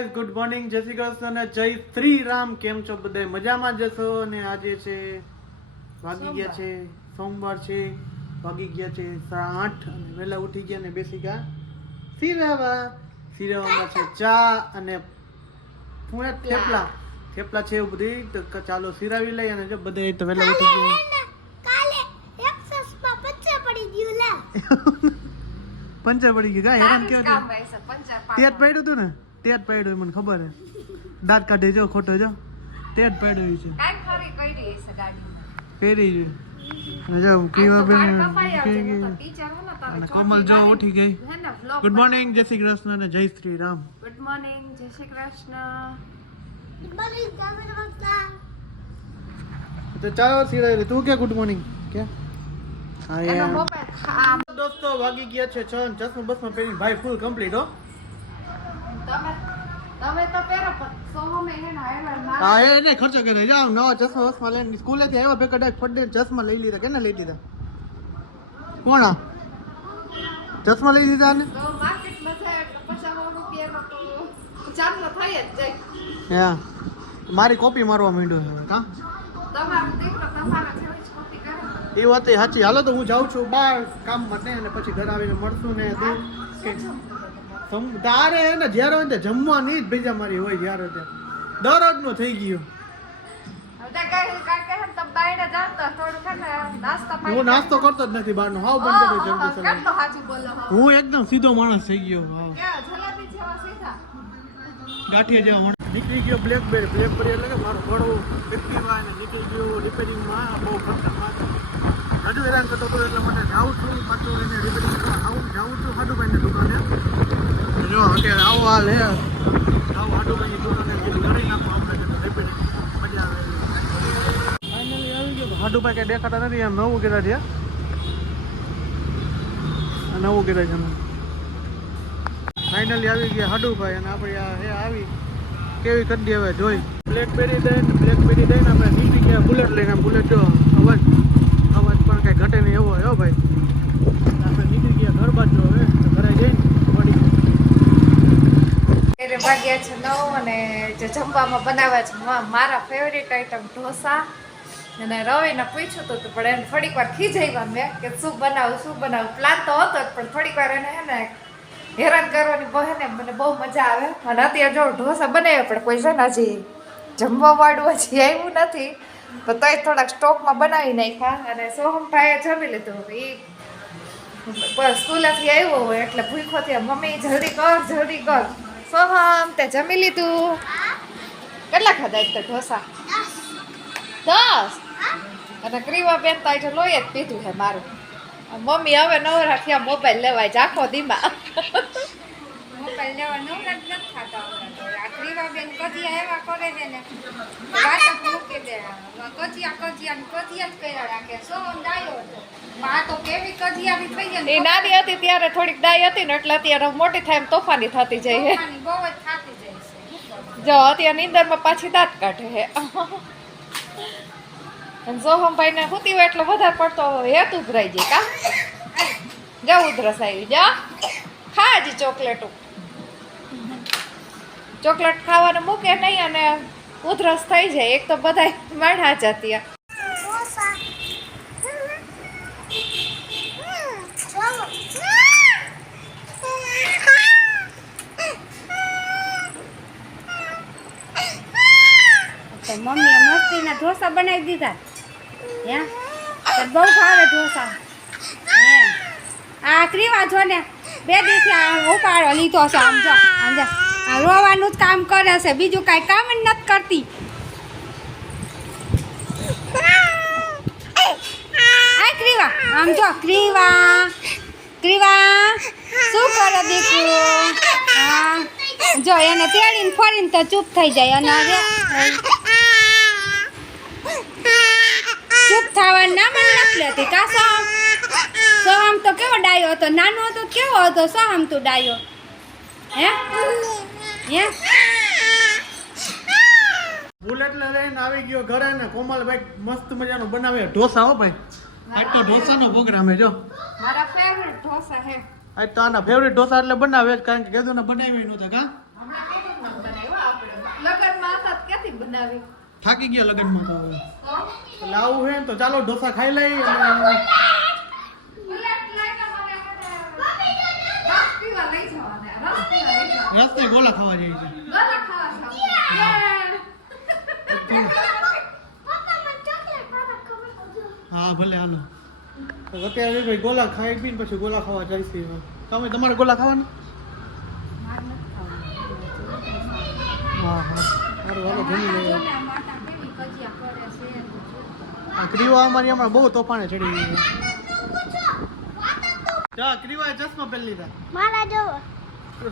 Guys good morning જય શ્રી કૃષ્ણ અને જય શ્રી રામ કેમ છો બધા મજામાં જ હશો અને આજે છે વાગી ગયા છે સોમવાર છે. વાગી ગયા છે સાડા આઠ અને વહેલા ઉઠી ગયા અને બેસી ગયા. સિરાવા સિરાવામાં છે ચા અને શું થેપલા. થેપલા છે એવું બધી તો ચાલો સિરાવી લઈ અને જો બધા તો વહેલા ઉઠી ગયા. કાલે પડી ગયું લે. પંચર પડી ગયું હેરાન કેવું તે જ પડ્યું હતું ને? તે જ પડ્યું મને ખબર હે. દાંત કાઢે જો ખોટો જો. તે જ પડ્યું છે. પહેરી છે. જો આજ બેન કોમલ જો ઉઠી ગઈ. હે ને vlog ગુડ મોર્નિંગ જય શ્રી કૃષ્ણ અને જય શ્રી રામ. ગુડ મોર્નિંગ જય શ્રી કૃષ્ણ. તો ચાલો સિરાય તું કે ગુડ મોર્નિંગ કે? હા દોસ્તો વાગી ગયા છે છ ચશ્મા બસમાં પહેરી ભાઈ ફૂલ કમ્પ્લીટ હો તમે તમે તો પહેરો પણ સોહમે હે એ નહીં ખર્ચો કરે જાઓ નવા ચશ્મા બસમાં લઈને સ્કૂલેથી આવ્યા ભેગા ડાયરેક્ટ ફટ ચશ્મા લઈ લીધા. કેને લઈ લીધા કોણ આ? ચશ્મા લઈ લીધા ને હા. મારી કોપી મારવા માંડ્યું છે કાં. એ વાત સાચી. હાલો તો હું જાઉં છું. બહાર કામ માટે અને પછી ઘર આવીને મળશું ને તું કે તારે હે ને જ્યારે હોય ને તે જમવાની જ ભેજા મારી હોય જ્યારે તે દરરોજનો થઈ ગયો. હે નાસ્તા પાણી હું નાસ્તો કરતો જ નથી બહારનો હાવ બંધ કરી જલ્દી હો? એકદમ સીધો માણસ થઈ ગયો હા ગાંઠિયા જેવા માણસ. નીકળી ગયો બ્લેકબેરી બ્લેકબેરી એટલે કે મારો ઘડો એક્ટિવા ને નીકળી ગયો રિપેરિંગમાં બહુ ખતરનાક. હજુ હેરાન કરતો હતો એટલે મને જાઉં છું પાછું એને રિપેરિંગમાં આવું જાઉં છું હાડુભાઈની દુકાને. જો અત્યારે આવો હાલ, હે. આવો હાડુભાઈની દુકાને કીધું કરી નાખો આપણે મજા હાડુભાઈ કઈ દેખાતા નથી, એમ નવું કીધા છે નવું કીધા છે ફાઇનલી આવી ગયા હાડુભાઈ અને આપણે આ, હે, આવી. કેવી કરી દે હવે, જોઈ. બ્લેકબેરી દઈને બ્લેકબેરી દઈને આપણે નીકળી ગયા બુલેટ લઈને બુલેટ જો અવાજ અવાજ પણ કઈ ઘટે નહીં એવો હો ભાઈ આપણે નીકળી ગયા ઘર બાજુ હવે તો ઘરે જઈને મળી ઘરે વાગ્યા છે નવ અને જે જમવામાં બનાવ્યા છે મારા ફેવરેટ આઈટમ ઢોસા. અને રવિને પૂછ્યું હતું પણ એને થોડીક વાર ખીજાવ્યા મેં કે શું બનાવું શું બનાવું? પ્લાન તો હતો પણ થોડીક વાર એને હે ને હેરાન કરવાની બહુ ને મને બહુ મજા આવે. અને અત્યારે જો ઢોસા બનાવ્યા, પણ કોઈ છે ને હજી જમવા વાળું હજી આવ્યું નથી. તો તોય થોડાક સ્ટોકમાં બનાવી નાખ્યા. અને સોહમભાઈએ જમી લીધું. એ પણ સ્કૂલેથી આવ્યો હોય એટલે ભૂખો થયા. મમ્મી, જલ્દી કર જલ્દી કર. સોહમ તે જમી લીધું. કેટલા ખાધા એક તો ઢોસા? દસ. અને ક્રીવા બેન તો આજે લોહી જ પીધું છે મારું. મમ્મી હવે નવરા થયા મોબાઈલ લેવાય જાખો ધીમા મોબાઈલ લેવા નવરા જ નથી થતા હમણાં તો. આ ક્રીવાબેન કજિયા એવા કરે છે ને વાત મૂકી દે. કજિયા કજિયા કજિયા જ કર્યા રાખે. સો ડાયો હતો. એ નાની હતી ત્યારે થોડીક દાય હતી ને એટલે અત્યારે મોટી થાય તોફાની થતી જાય છે. જ છે? જો અત્યારે નીંદરમાં પાછી દાંત કાઢે હે અને સોહમભાઈ ને હોતી હોય એટલે વધારે પડતો હેત ઉધરાઈ જાય કા? જો ઉધરસ આવી જા. ખા ચોકલેટ ચોકલેટો ચોકલેટ ખાવાનું મૂકે નહીં અને ઉધરસ થઈ જાય. એક તો બધા માઢા જતી તો મમ્મીએ મસ્તીના ઢોસા બનાવી દીધા. હે? તો બહુ ભાવે ઢોસા. હે? આ ક્રીવા જો ને, બે દિવસે આ ઉપાડો લીધો છે, આમ જો આમ જો. આ રોવાનું જ કામ કરે છે, બીજું કાંઈ કામ જ નથી કરતી. આ ક્રીવા, આમ જો, ક્રીવા. ક્રીવા, શું કરે દીકરો હા? જો, એને તેડીને ફરીને તો ચૂપ થઈ જાય, અને હવે ચૂપ થવાનું નામ નથી કા સોહમ? સોહમ તો કેવો ડાયો હતો? નાનો હતો કેવો હતો? સોહમ તું ડાયો. હે? હે? બુલેટ લઈને આવી ગયો ઘરે ને કોમલભાઈ મસ્ત મજાનો બનાવે. ઢોસા હો ભાઈ. આજ તો ઢોસાનો પ્રોગ્રામ હે જો. મારા ફેવરેટ ઢોસા હે આજ તો આના ફેવરેટ ઢોસા એટલે બનાવે જ કારણ કે કીધું ને બનાવી નહોતા કા? હમણાં કેવું જ નથી બનાવી? થાકી ગયા લગ્નમાં તો હવે. હા? છે ને તો ચાલો ઢોસા ખાઈ લઈ અને રસ્તે ગોલા ખાવા જાય છે. હા ભલે હાલો. અત્યારે ભાઈ ગોલા ખાઈ પીને પછી ગોલા ખાવા જાય છે તમે તમારે ગોલા ખાવાના. હા હા. સારું હાલો જમી જો લઈએ ને આ માતા કેવી કજિયા કરે છે આ ક્રીવા અમારી હમણાં બહુ તોફાને ચડી ગઈ છે. જા ક્રીવાએ ચશ્મા પહેરી લીધા. મારા જો.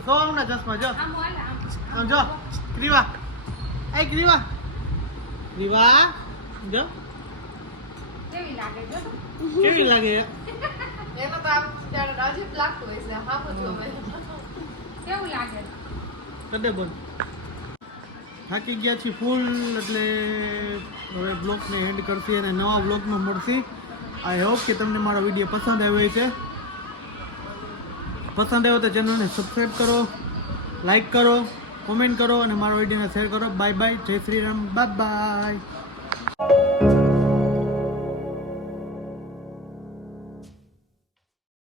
સો હમણાં ચશ્મા જો. આમ ઓલા આમ. આમ જો ક્રીવા. એ ક્રીવા. ક્રીવા જો. કેવી લાગે જો? તો. કેવી લાગે? એમાં તો આમ અજીબ લાગતું હશે હા પૂછો કેવું લાગે? કદે બોલ. થાકી ગયા છીએ ફૂલ એટલે હવે બ્લોગને એન્ડ કરશે અને નવા બ્લોગમાં મળશી. આઈ હોપ કે તમને મારો વીડિયો પસંદ આવ્યો છે પસંદ આવ્યો તો ચેનલને સબસ્ક્રાઈબ કરો લાઈક કરો કોમેન્ટ કરો અને મારા વિડીયોને શેર કરો. બાય બાય જય શ્રી રામ. Bye bye